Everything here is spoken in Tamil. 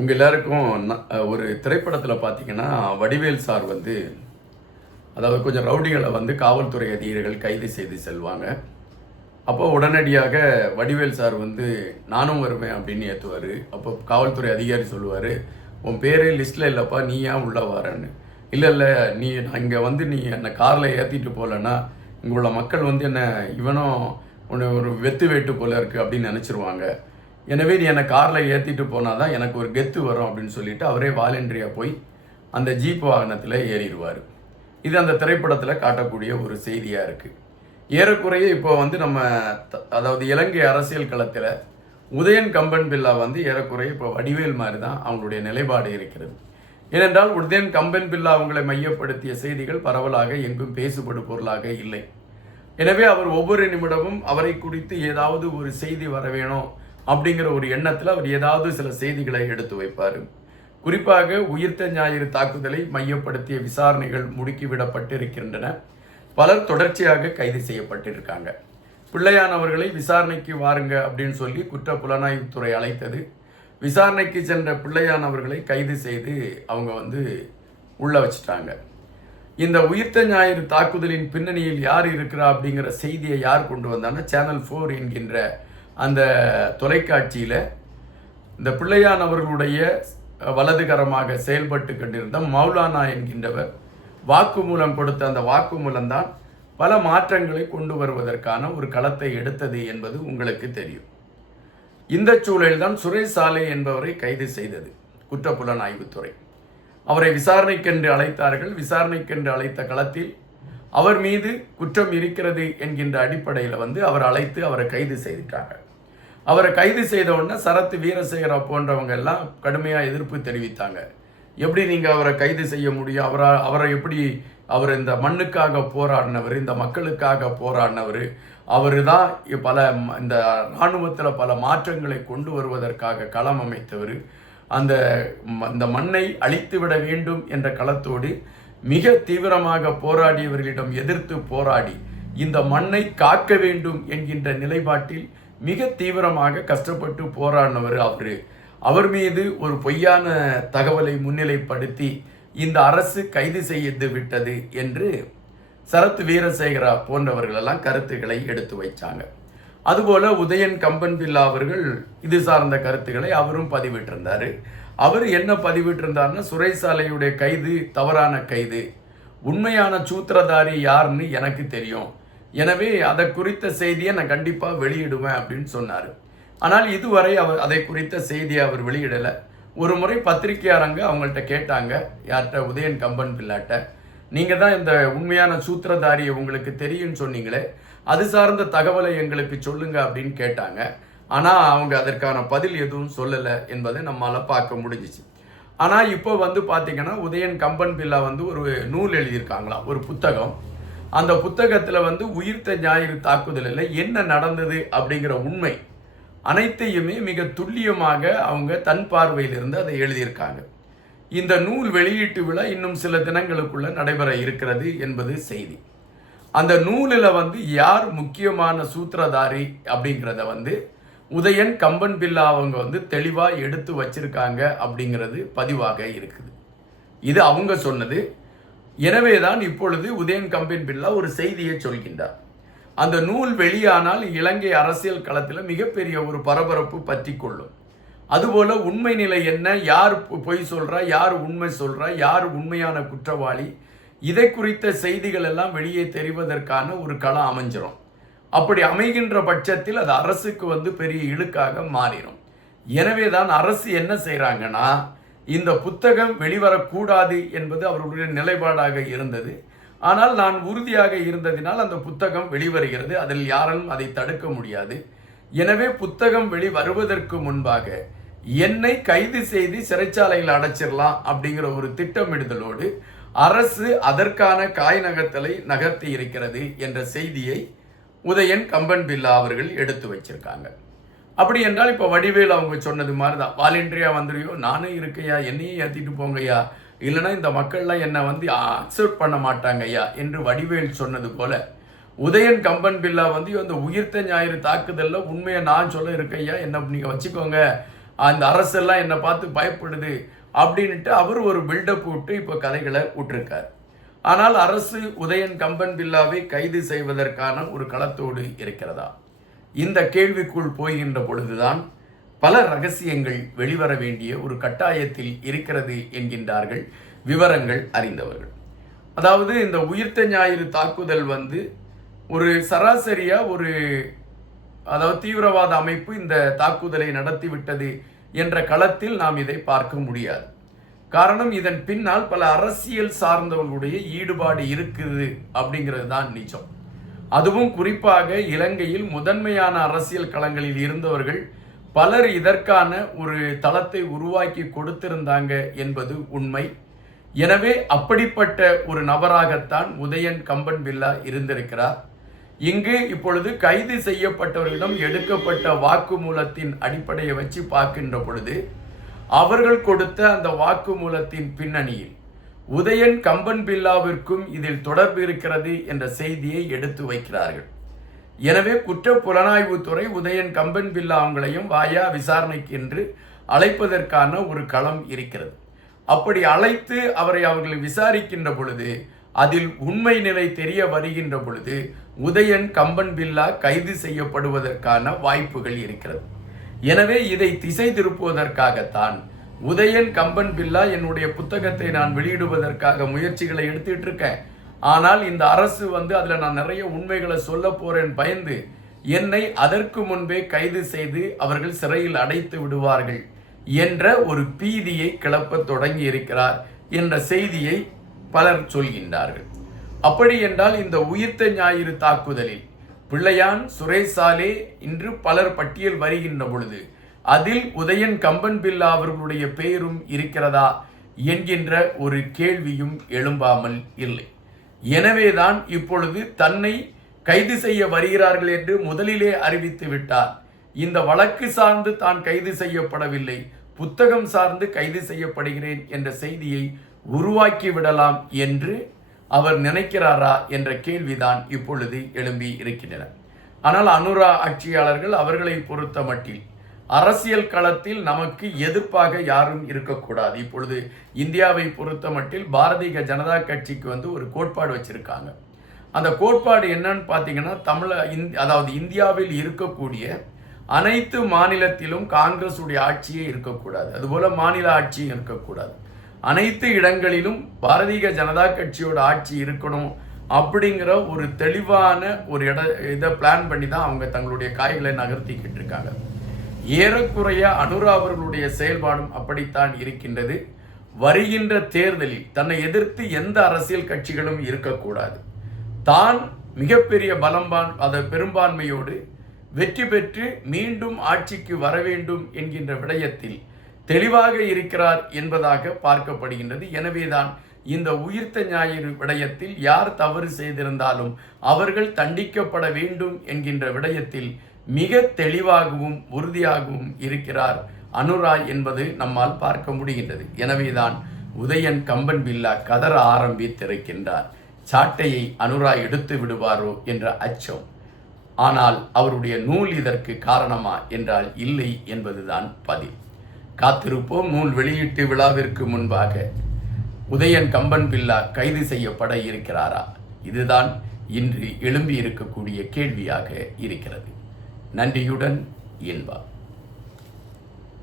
உங்கள் எல்லாருக்கும் ஒரு திரைப்படத்தில் பார்த்தீங்கன்னா வடிவேல் சார் வந்து அதாவது கொஞ்சம் ரவுடிகளை வந்து காவல்துறை அதிகாரிகள் கைது செய்து செல்வாங்க. அப்போ உடனடியாக வடிவேல் சார் வந்து நானும் வருவேன் அப்படின்னு ஏற்றுவார். அப்போ காவல்துறை அதிகாரி சொல்லுவார், உன் பேரே லிஸ்ட்டில் இல்லைப்பா, நீ ஏன் உள்ளே வரேன்னு. இல்லை நீ இங்கே வந்து நீ என்னை காரில் ஏற்றிட்டு போகலன்னா இங்கே உள்ள மக்கள் வந்து என்னை இவனும் உன்னை ஒரு வெத்து வேட்டு போல இருக்குது அப்படின்னு நினச்சிருவாங்க. எனவே நீ என்னை காரில் ஏற்றிட்டு போனால் தான் எனக்கு ஒரு கெத்து வரும் அப்படின்னு சொல்லிட்டு அவரே வாலண்டரியாக போய் அந்த ஜீப் வாகனத்தில் ஏறிடுவார். இது அந்த திரைப்படத்தில் காட்டக்கூடிய ஒரு செய்தியாக இருக்குது. ஏறக்குறைய இப்போ வந்து நம்ம அதாவது இலங்கை அரசியல் களத்தில் உதயன் கம்பன் பில்லா வந்து ஏறக்குறைய இப்போ வடிவேல் மாதிரி தான் அவங்களுடைய நிலைப்பாடு இருக்கிறது. ஏனென்றால் உதயன் கம்பன் பில்லா அவங்களை மையப்படுத்திய செய்திகள் பரவலாக எங்கும் பேசுபடு பொருளாக இல்லை. எனவே அவர் ஒவ்வொரு நிமிடமும் அவரை குறித்து ஏதாவது ஒரு செய்தி வர வேணும் அப்படிங்கிற ஒரு எண்ணத்தில் அவர் ஏதாவது சில செய்திகளை எடுத்து வைப்பார். குறிப்பாக உயிர்த்த ஞாயிறு தாக்குதலை மையப்படுத்திய விசாரணைகள் முடுக்கிவிடப்பட்டிருக்கின்றன. பலர் தொடர்ச்சியாக கைது செய்யப்பட்டிருக்காங்க. பிள்ளையான் அவர்களை விசாரணைக்கு வாருங்க அப்படின்னு சொல்லி குற்ற புலனாய்வுத்துறை அழைத்தது. விசாரணைக்கு சென்ற பிள்ளையான் அவர்களை கைது செய்து அவங்க வந்து உள்ள வச்சுட்டாங்க. இந்த உயிர்த்த ஞாயிறு தாக்குதலின் பின்னணியில் யார் இருக்கிறா அப்படிங்கிற செய்தியை யார் கொண்டு வந்தாங்கன்னா சேனல் 4 என்கின்ற அந்த தொலைக்காட்சியில் இந்த பிள்ளையான் அவர்களுடைய வலதுகரமாக செயல்பட்டு கொண்டிருந்த மௌலானா என்கின்றவர் வாக்குமூலம் கொடுத்த அந்த வாக்குமூலம் தான் பல மாற்றங்களை கொண்டு வருவதற்கான ஒரு களத்தை எடுத்தது என்பது உங்களுக்கு தெரியும். இந்த சூழலில்தான் சுரேஷ் சாலே என்பவரை கைது செய்தது குற்றப்புலனாய்வுத்துறை. அவரை விசாரணைக்கென்று அழைத்தார்கள். விசாரணைக்கென்று அழைத்த களத்தில் அவர் மீது குற்றம் இருக்கிறது என்கின்ற அடிப்படையில் வந்து அவர் அழைத்து அவரை கைது செய்துட்டாங்க. அவரை கைது செய்த உடனே சரத் வீரசேகரா போன்றவங்க எல்லாம் கடுமையாக எதிர்ப்பு தெரிவித்தாங்க. எப்படி நீங்கள் அவரை கைது செய்ய முடியும்? அவரை எப்படி அவர் இந்த மண்ணுக்காக போராடினவர், இந்த மக்களுக்காக போராடினவர், அவர் தான் இந்த இராணுவத்தில் பல மாற்றங்களை கொண்டு வருவதற்காக களம் அமைத்தவர். அந்த மண்ணை அழித்துவிட வேண்டும் என்ற களத்தோடு மிக தீவிரமாக போராடியவர்களிடம் எதிர்த்து போராடி இந்த மண்ணை காக்க வேண்டும் என்கின்ற நிலைப்பாட்டில் மிக தீவிரமாக கஷ்டப்பட்டு போராடினவர் அவர் மீது ஒரு பொய்யான தகவலை முன்னிலைப்படுத்தி இந்த அரசு கைது செய்து விட்டது என்று சரத் வீரசேகரா போன்றவர்களெல்லாம் கருத்துக்களை எடுத்து வைச்சாங்க. அதுபோல உதயன் கம்பன் பில்லா அவர்கள் இது சார்ந்த கருத்துக்களை அவரும் பதிவிட்டிருந்தார். அவர் என்ன பதிவிட்டிருந்தார்னா, சுரேஷ் சாலையுடைய கைது தவறான கைது, உண்மையான சூத்திரதாரி யாருன்னு எனக்கு தெரியும், எனவே அதை குறித்த செய்தியை நான் கண்டிப்பாக வெளியிடுவேன் அப்படின்னு சொன்னார். ஆனால் இதுவரை அதை குறித்த செய்தியை அவர் வெளியிடலை. ஒரு முறை பத்திரிகையாளங்க அவங்கள்ட்ட கேட்டாங்க, யார்கிட்ட, உதயன் கம்பன் பில்லாட்ட, நீங்கள் தான் இந்த உண்மையான சூத்திரதாரியை உங்களுக்கு தெரியும்னு சொன்னீங்களே, அது சார்ந்த தகவலை எங்களுக்கு சொல்லுங்க அப்படின்னு கேட்டாங்க. ஆனால் அவங்க அதற்கான பதில் எதுவும் சொல்லலை என்பதை நம்மளால் பார்க்க முடிஞ்சிச்சு. ஆனால் இப்போ வந்து பார்த்தீங்கன்னா உதயன் கம்பன் பில்லா வந்து ஒரு நூல் எழுதியிருக்காங்களாம், ஒரு புத்தகம். அந்த புத்தகத்தில் வந்து உயிர்த்த ஞாயிறு தாக்குதலில் என்ன நடந்தது அப்படிங்கிற உண்மை அனைத்தையுமே மிக துல்லியமாக அவங்க தன் பார்வையிலிருந்து அதை எழுதியிருக்காங்க. இந்த நூல் வெளியீட்டு விழா இன்னும் சில தினங்களுக்குள்ள நடைபெற இருக்கிறது என்பது செய்தி. அந்த நூலில் வந்து யார் முக்கியமான சூத்திரதாரி அப்படிங்கிறத வந்து உதயன் கம்பன் பில்லா அவங்க வந்து தெளிவாக எடுத்து வச்சிருக்காங்க அப்படிங்கிறது பதிவாக இருக்குது. இது அவங்க சொன்னது. எனவே தான் இப்பொழுது உதயன் கம்பன் பில்லா ஒரு செய்தியை சொல்கின்றார். அந்த நூல் வெளியானால் இலங்கை அரசியல் களத்தில் மிகப்பெரிய ஒரு பரபரப்பு பற்றி கொள்ளும். அதுபோல உண்மை நிலை என்ன, யார் பொய் சொல்றா, யார் உண்மை சொல்றா, யார் உண்மையான குற்றவாளி, இதை குறித்த செய்திகள் எல்லாம் வெளியே தெரிவதற்கான ஒரு களம் அமைஞ்சிரும். அப்படி அமைகின்ற பட்சத்தில் அது அரசுக்கு வந்து பெரிய இழுக்காக மாறிடும். எனவே தான் அரசு என்ன செய்கிறாங்கன்னா, இந்த புத்தகம் வெளிவரக்கூடாது என்பது அவர்களுடைய நிலைப்பாடாக இருந்தது. ஆனால் நான் உறுதியாக இருந்ததினால் அந்த புத்தகம் வெளிவருகிறது. அதில் யாரும் அதை தடுக்க முடியாது. எனவே புத்தகம் வெளிவருவதற்கு முன்பாக என்னை கைது செய்து சிறைச்சாலையில் அடைச்சிடலாம் அப்படிங்கிற ஒரு திட்டமிடுதலோடு அரசு அதற்கான காய் நகர்த்தலை நகர்த்தி இருக்கிறது என்ற செய்தியை உதயன் கம்பன் பில்லா அவர்கள் எடுத்து வச்சிருக்காங்க. அப்படி என்றால் இப்போ வடிவேல் அவங்க சொன்னது மாதிரி தான், வாலண்டரியா வந்துடுறியோ, நானே இருக்கையா, என்னையும் ஏற்றிட்டு போங்கய்யா, இல்லைன்னா இந்த மக்கள்லாம் என்னை வந்து அக்செப்ட் பண்ண மாட்டாங்க ஐயா என்று வடிவேல் சொன்னது போல உதயன் கம்பன் பில்லா வந்து அந்த உயிர்த்த ஞாயிறு தாக்குதலில் உண்மையை நான் சொல்ல இருக்கையா, என்ன நீங்கள் வச்சுக்கோங்க அந்த அரசெல்லாம் என்னை பார்த்து பயப்படுது அப்படின்ட்டு அவர் ஒரு பில்டப் விட்டு இப்போ கதைகளை விட்டுருக்கார். ஆனால் அரசு உதயன் கம்பன் பில்லாவை கைது செய்வதற்கான ஒரு களத்தோடு இருக்கிறதா? இந்த கேள்விக்குள் போகின்ற பொழுதுதான் பல ரகசியங்கள் வெளிவர வேண்டிய ஒரு கட்டாயத்தில் இருக்கிறது என்கின்றார்கள் விவரங்கள் அறிந்தவர்கள். அதாவது இந்த உயிர்த்த ஞாயிறு தாக்குதல் ஒரு சராசரியா அதாவது தீவிரவாத அமைப்பு இந்த தாக்குதலை நடத்திவிட்டது என்ற களத்தில் நாம் இதை பார்க்க முடியாது. காரணம், இதன் பின்னால் பல அரசியல் சார்ந்தவர்களுடைய ஈடுபாடு இருக்குது அப்படிங்கிறது தான் நிஜம். அதுவும் குறிப்பாக இலங்கையில் முதன்மையான அரசியல் களங்களில் இருந்தவர்கள் பலர் இதற்கான ஒரு தளத்தை உருவாக்கி கொடுத்திருந்தாங்க என்பது உண்மை. எனவே அப்படிப்பட்ட ஒரு நபராகத்தான் உதயன் கம்பன் பில்லா இருந்திருக்கிறார். இங்கு இப்பொழுது கைது செய்யப்பட்டவர்களிடம் எடுக்கப்பட்ட வாக்குமூலத்தின் அடிப்படையை வச்சு பார்க்கின்ற பொழுது அவர்கள் கொடுத்த அந்த வாக்குமூலத்தின் பின்னணியில் உதயன் கம்பன் பில்லாவிற்கும் இதில் தொடர்பு இருக்கிறது என்ற செய்தியை எடுத்து வைக்கிறார்கள். எனவே குற்ற புலனாய்வுத்துறை உதயன் கம்பன் பில்லா அவங்களையும் வாயா விசாரணைக்கு என்று அழைப்பதற்கான ஒரு களம் இருக்கிறது. அப்படி அழைத்து அவர்களை விசாரிக்கின்ற பொழுது அதில் உண்மை நிலை தெரிய வருகின்ற பொழுது உதயன் கம்பன் பில்லா கைது செய்யப்படுவதற்கான வாய்ப்புகள் இருக்கிறது. எனவே இதை திசை திருப்புவதற்காகத்தான் உதயன் கம்பன் பில்லா என்னுடைய புத்தகத்தை நான் வெளியிடுவதற்காக முயற்சிகளை எடுத்துட்டு இருக்கேன். ஆனால் இந்த அரசு அதில் நான் நிறைய உண்மைகளை சொல்ல போறேன் பயந்து என்னை அதற்கு முன்பே கைது செய்து அவர்கள் சிறையில் அடைத்து விடுவார்கள் என்ற ஒரு பீதியை கிளப்ப தொடங்கி இருக்கிறார் என்ற செய்தியை பலர் சொல்கின்றார்கள். அப்படி என்றால் இந்த உயிர்த்த ஞாயிறு தாக்குதலில் பிள்ளையான், சுரேஷ் சாலே இன்று பலர் பட்டியல் வருகின்ற பொழுது அதில் உதயன் கம்பன் பில்லா அவர்களுடைய பெயரும் இருக்கிறதா என்கின்ற ஒரு கேள்வியும் எழும்பாமல் இல்லை. எனவேதான் இப்பொழுது தன்னை கைது செய்ய வருகிறார்கள் என்று முதலிலே அறிவித்து விட்டார். இந்த வழக்கு சார்ந்து தான் கைது செய்யப்படவில்லை, புத்தகம் சார்ந்து கைது செய்யப்படுகிறேன் என்ற செய்தியை உருவாக்கி விடலாம் என்று அவர் நினைக்கிறாரா என்ற கேள்விதான் இப்பொழுது எழும்பி இருக்கின்றன. ஆனால் அனுரா ஆட்சியாளர்கள் அவர்களை பொறுத்த மட்டில் அரசியல் களத்தில் நமக்கு எதிர்ப்பாக யாரும் இருக்கக்கூடாது. இப்பொழுது இந்தியாவை பொறுத்த மட்டில் பாரதிய ஜனதா கட்சிக்கு ஒரு கோட்பாடு வச்சிருக்காங்க. அந்த கோட்பாடு என்னன்னு பார்த்தீங்கன்னா, அதாவது இந்தியாவில் இருக்கக்கூடிய அனைத்து மாநிலத்திலும் காங்கிரஸ் உடைய ஆட்சியே இருக்கக்கூடாது, அதுபோல மாநில ஆட்சியும் இருக்கக்கூடாது, அனைத்து இடங்களிலும் பாரதிய ஜனதா கட்சியோட ஆட்சி இருக்கணும் அப்படிங்கிற ஒரு தெளிவான ஒரு இதை பிளான் பண்ணி தான் அவங்க தங்களுடைய காய்களை நகர்த்திக்கிட்டு இருக்காங்க. ஏறக்குறைய அனுரா அவர்களுடைய செயல்பாடும் அப்படித்தான் இருக்கின்றது. வருகின்ற தேர்தலில் தன்னை எதிர்த்து எந்த அரசியல் கட்சிகளும் இருக்கக்கூடாது, தான் மிகப்பெரிய பெரும்பான்மையோடு வெற்றி பெற்று மீண்டும் ஆட்சிக்கு வர வேண்டும் என்கின்ற விடயத்தில் தெளிவாக இருக்கிறார் என்பதாக பார்க்கப்படுகின்றது. எனவேதான் இந்த உயிர்த்த ஞாயிறு விடயத்தில் யார் தவறு செய்திருந்தாலும் அவர்கள் தண்டிக்கப்பட வேண்டும் என்கின்ற விடயத்தில் மிக தெளிவாகவும் உறுதியாகவும் இருக்கிறார் அனுரா என்பது நம்மால் பார்க்க முடிகின்றது. எனவேதான் உதயன் கம்பன் பில்லா கதற ஆரம்பித்திருக்கின்றார். சாட்டையை அனுரா எடுத்து விடுவாரோ என்ற அச்சம். ஆனால் அவருடைய நூல் இதற்கு காரணமா என்றால் இல்லை என்பதுதான் பதில். காத்திருப்போம். நூல் வெளியீட்டு விழாவிற்கு முன்பாக உதயன் கம்பன் பில்லா கைது செய்யப்பட இருக்கிறாரா? இதுதான் இன்று எழும்பி இருக்கக்கூடிய கேள்வியாக இருக்கிறது. நன்றியுடன் இன்பா.